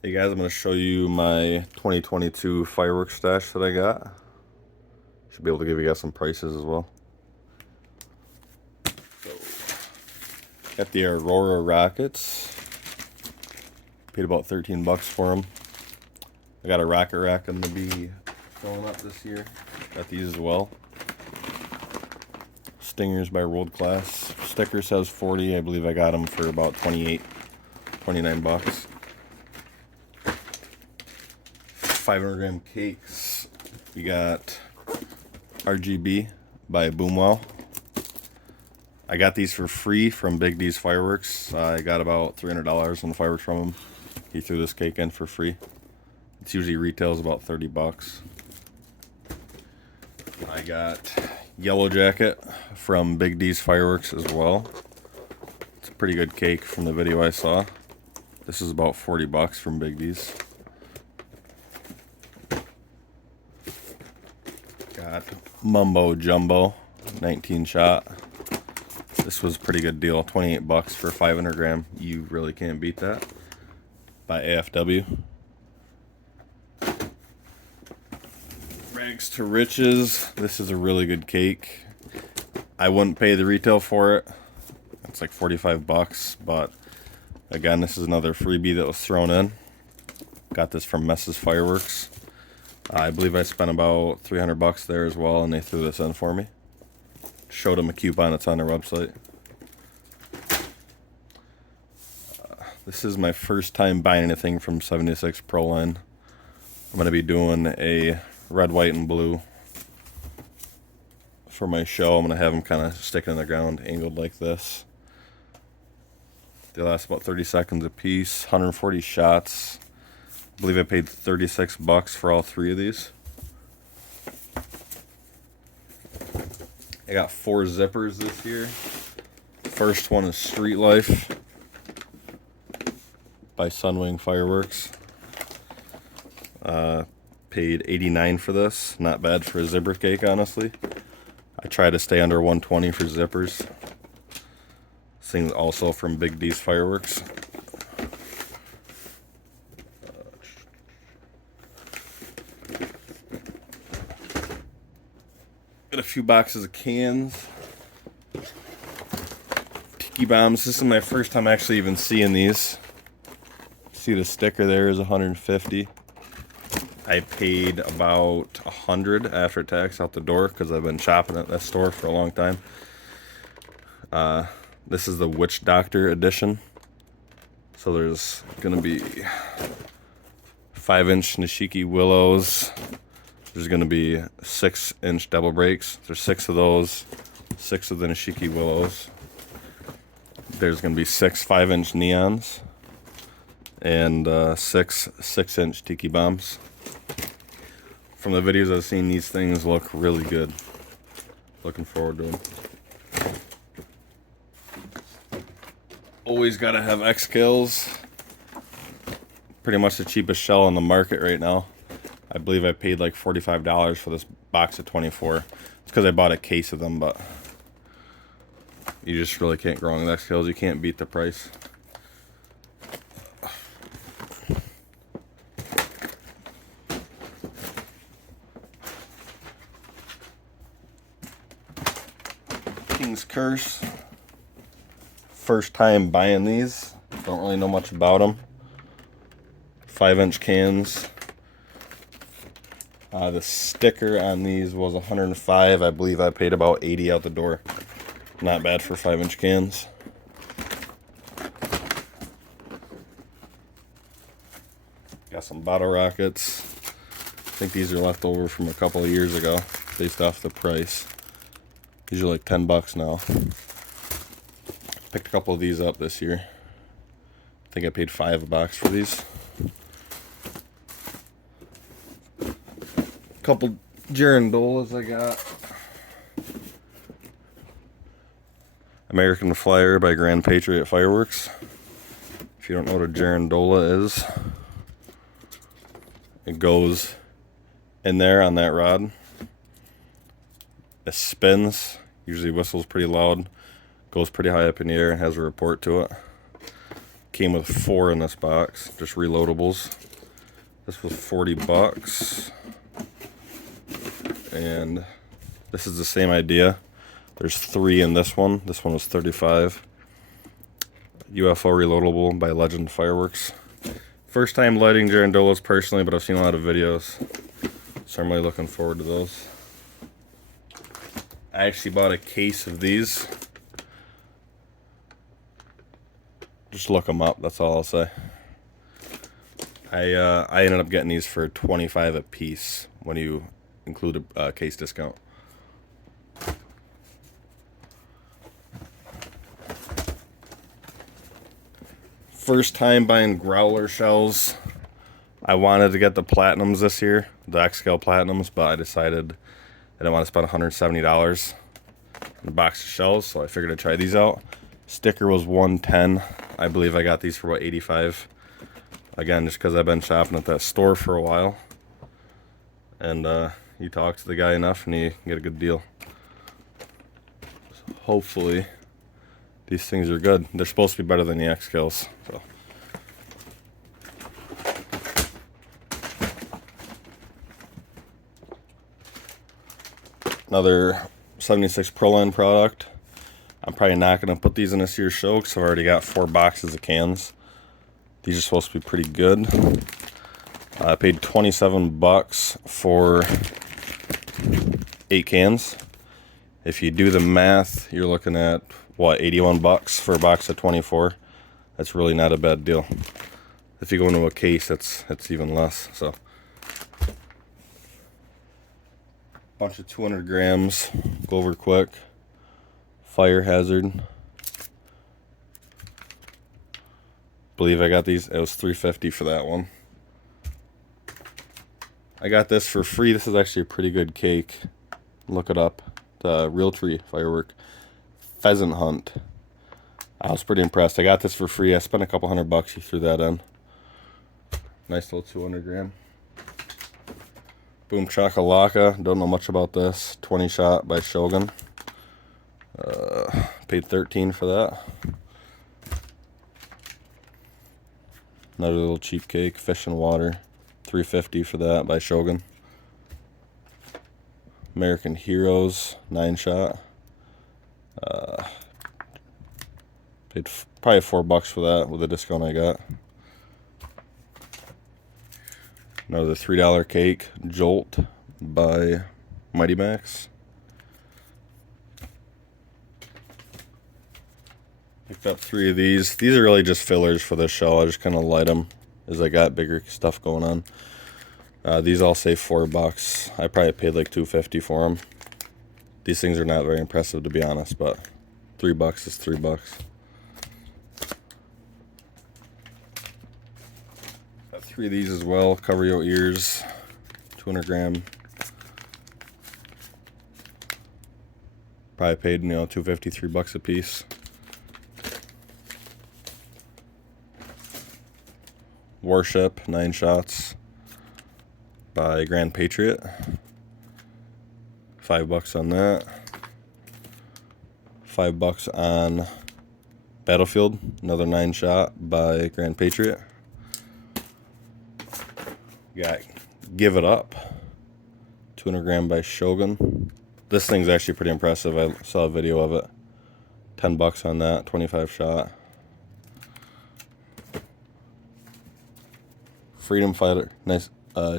Hey guys, I'm going to show you my 2022 fireworks stash that I got. Should be able to give you guys some prices as well. So, got the Aurora rockets. Paid about 13 bucks for them. I got a rocket rack I'm going to be filling up this year. Got these as well. Stingers by World Class. Sticker says 40. I believe I got them for about 28, 29 bucks. 500-gram cakes. We got RGB by Boomwell. I got these for free from Big D's Fireworks. I got about $300 on the fireworks from him. He threw this cake in for free. It's usually retails about 30 bucks. I got Yellow Jacket from Big D's Fireworks as well. It's a pretty good cake from the video I saw. This is about 40 bucks from Big D's. Got Mumbo Jumbo 19 shot. This was a pretty good deal, 28 bucks for 500 gram. You really can't beat that. By AFW. Rags to Riches. This is a really good cake. I wouldn't pay the retail for it. It's like 45 bucks, but again, this is another freebie that was thrown in. Got this from Mess's Fireworks. I believe I spent about 300 bucks there as well, and they threw this in for me. Showed them a coupon that's on their website. This is my first time buying anything from 76 Pro Line. I'm going to be doing a red, white, and blue for my show. I'm going to have them kind of sticking in the ground, angled like this. They last about 30 seconds a piece, 140 shots. I believe I paid 36 bucks for all three of these. I got 4 zippers this year. First one is Street Life by Sunwing Fireworks. Paid 89 for this. Not bad for a zipper cake, honestly. I try to stay under 120 for zippers. This thing's also from Big D's Fireworks. Got a few boxes of cans. Tiki Bombs. This is my first time actually even seeing these. See the sticker there is 150. I paid about 100 after tax out the door because I've been shopping at that store for a long time. This is the Witch Doctor edition. So there's gonna be 5-inch Nishiki Willows. There's gonna be 6-inch double breaks. There's 6 of those, 6 of the Nishiki Willows. There's gonna be 6 5-inch neons and 6 6-inch Tiki Bombs. From the videos I've seen, these things look really good. Looking forward to them. Always gotta have X Kills. Pretty much the cheapest shell on the market right now. I believe I paid like $45 for this box of 24. It's because I bought a case of them, but you just really can't go wrong with X Kills. You can't beat the price. King's Curse. First time buying these. Don't really know much about them. 5-inch cans. The sticker on these was 105. I believe I paid about 80 out the door. Not bad for 5-inch cans. Got some bottle rockets. I think these are left over from a couple of years ago, based off the price. These are like 10 bucks now. Picked a couple of these up this year. I think I paid $5 a box for these. Couple Girandolas I got. American Flyer by Grand Patriot Fireworks. If you don't know what a Girandola is, it goes in there on that rod. It spins, usually whistles pretty loud, goes pretty high up in the air and has a report to it. Came with 4 in this box, just reloadables. This was 40 bucks. And this is the same idea. There's 3 in this one. This one was 35. UFO reloadable by Legend Fireworks. First time lighting girandolas personally, but I've seen a lot of videos, so I'm really looking forward to those. I actually bought a case of these. Just look them up, that's all I'll say. I ended up getting these for $25 a piece when you include a case discount. First time buying growler shells. I wanted to get the platinums this year, the X-Scale platinums, but I decided I didn't want to spend $170 on a box of shells, so I figured I'd try these out. Sticker was $110. I believe I got these for about $85. Again, just because I've been shopping at that store for a while. And you talk to the guy enough and you get a good deal. So hopefully these things are good. They're supposed to be better than the X-Scales. So. Another 76 Proline product. I'm probably not going to put these in this year's show because I've already got 4 boxes of cans. These are supposed to be pretty good. I paid 27 bucks for 8 cans. If you do the math, you're looking at, what, 81 bucks for a box of 24. That's really not a bad deal. If you go into a case, it's even less. So, bunch of 200 grams. Go over quick. Fire hazard. Believe I got these. It was $3.50 for that one. I got this for free. This is actually a pretty good cake. Look it up. The Real Tree firework. Pheasant hunt. I was pretty impressed. I got this for free. I spent a couple $100. He threw that in. Nice little 200 gram. Boom Chakalaka. Don't know much about this. 20 shot by Shogun. Paid $13 for that. Another little cheap cake. Fish and water. $3.50 for that by Shogun. American Heroes. 9 shot. Paid probably $4 for that with the discount I got. Another $3 cake. Jolt by Mighty Max. Picked up 3 of these. These are really just fillers for this shell. I just kind of light them as I got bigger stuff going on. These all say $4. I probably paid like $2.50 for them. These things are not very impressive, to be honest, but $3 is $3. Got 3 of these as well. Cover your ears. 200 gram. Probably paid, $2.50, $3 a piece. Warship, 9 shots by Grand Patriot. $5 on that. $5 on Battlefield, another 9 shot by Grand Patriot. Got Give It Up, 200 gram by Shogun. This thing's actually pretty impressive. I saw a video of it. $10 on that, 25 shot. Freedom Fighter, nice,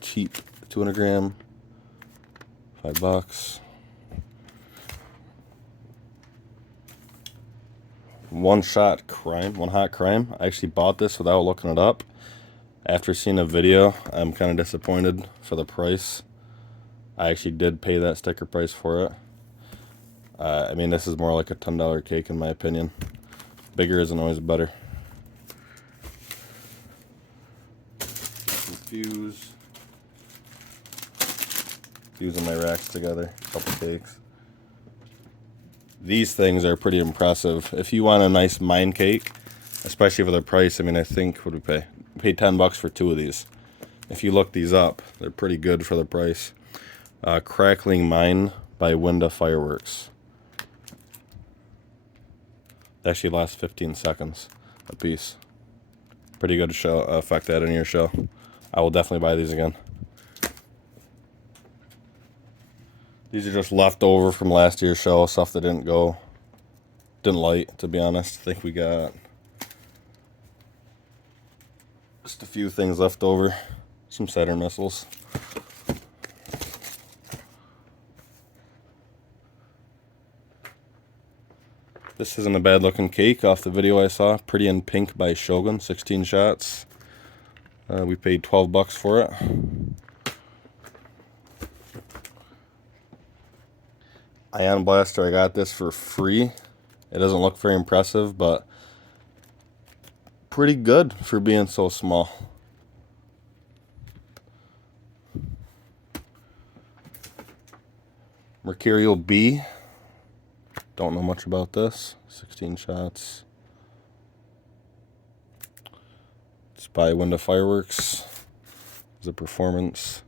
cheap, 200 gram, $5. One Hot Crime. I actually bought this without looking it up. After seeing a video, I'm kind of disappointed for the price. I actually did pay that sticker price for it. I mean, this is more like a $10 cake in my opinion. Bigger isn't always better. Fuse. Fusing my racks together. Couple cakes. These things are pretty impressive. If you want a nice mine cake, especially for the price, I mean, I think, what did we pay? We paid $10 for 2 of these. If you look these up, they're pretty good for the price. Crackling Mine by Winda Fireworks. They actually last 15 seconds a piece. Pretty good show effect at in your show. I will definitely buy these again. These are just leftover from last year's show, stuff that didn't light, to be honest. I think we got just a few things left over. Some Saturn Missiles. This isn't a bad looking cake off the video I saw. Pretty in Pink by Shogun, 16 shots. We paid $12 for it. Ion Blaster, I got this for free. It doesn't look very impressive, but pretty good for being so small. Mercurial B. Don't know much about this. 16 shots. It's by Window Fireworks. It's a performance.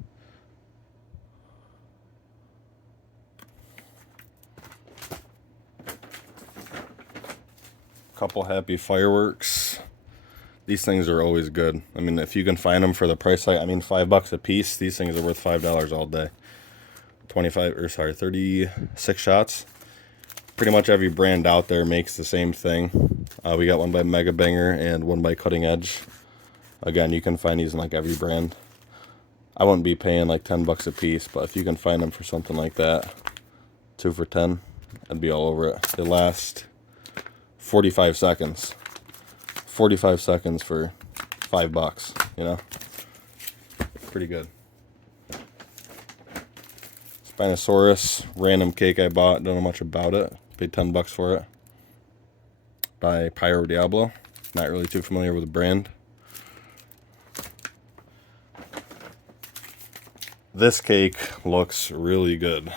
Couple Happy Fireworks. These things are always good. I mean, if you can find them for the price, I mean, $5 a piece. These things are worth $5 all day. 36 shots. Pretty much every brand out there makes the same thing. We got one by Mega Banger and one by Cutting Edge. Again, you can find these in like every brand. I wouldn't be paying like $10 a piece, but if you can find them for something like that, 2 for $10, I'd be all over it. They last 45 seconds. 45 seconds for $5, you know? Pretty good. Spinosaurus, random cake I bought, don't know much about it. Paid $10 for it. By Pyro Diablo. Not really too familiar with the brand. This cake looks really good.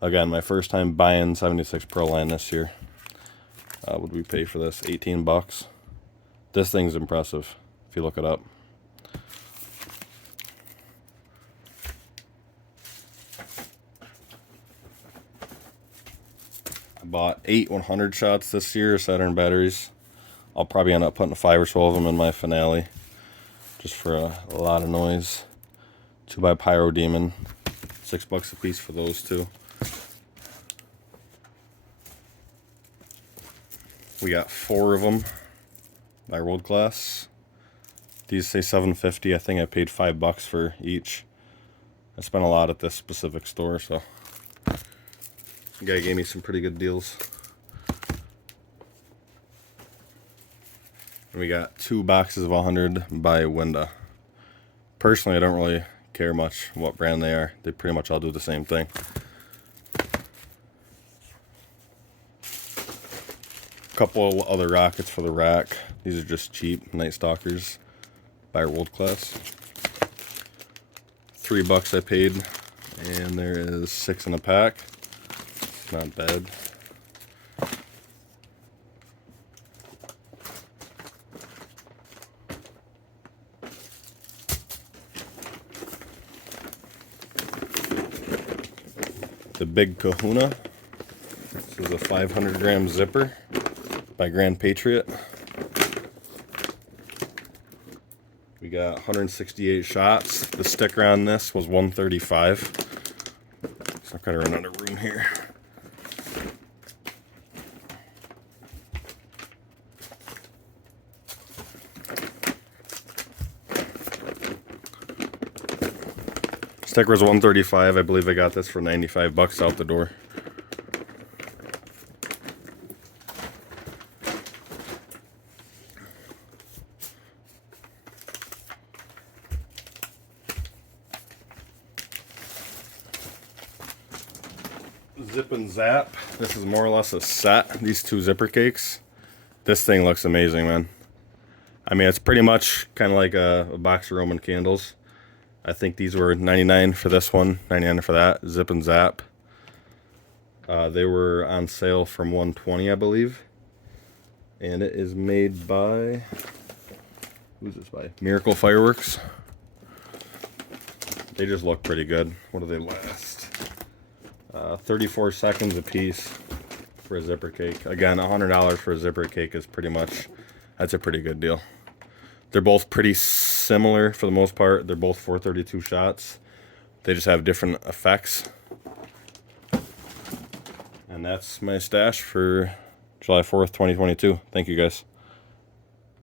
Again, my first time buying 76 Pro line this year. What did we pay for this? $18. This thing's impressive, if you look it up. I bought 8 100 shots this year, Saturn batteries. I'll probably end up putting 5 or so of them in my finale, just for a lot of noise. 2 by Pyro Demon, $6 a piece for those two. We got 4 of them by World Class. These say $7.50. I think I paid $5 for each. I spent a lot at this specific store, so the guy gave me some pretty good deals. And we got 2 boxes of 100 by Winda. Personally, I don't really care much what brand they are. They pretty much all do the same thing. Couple of other rockets for the rack. These are just cheap Night Stalkers by World Class. $3 I paid, and there is 6 in a pack. It's not bad. The Big Kahuna. This is a 500-gram zipper by Patriot. We got 168 shots. The sticker on this was $135. So I'm kind of running out of room here. Sticker was $135. I believe I got this for $95 out the door. Zip and Zap. This is more or less a set. These 2 zipper cakes. This thing looks amazing, man. I mean, it's pretty much kind of like a box of Roman candles. I think these were $99 for this one, $99 for that. Zip and Zap. They were on sale from $120, I believe. And it is made by, who's this by? Miracle Fireworks. They just look pretty good. What do they last? 34 seconds a piece for a zipper cake. Again, $100 for a zipper cake is pretty much, that's a pretty good deal. They're both pretty similar for the most part. They're both 432 shots. They just have different effects. And that's my stash for July 4th, 2022. Thank you, guys.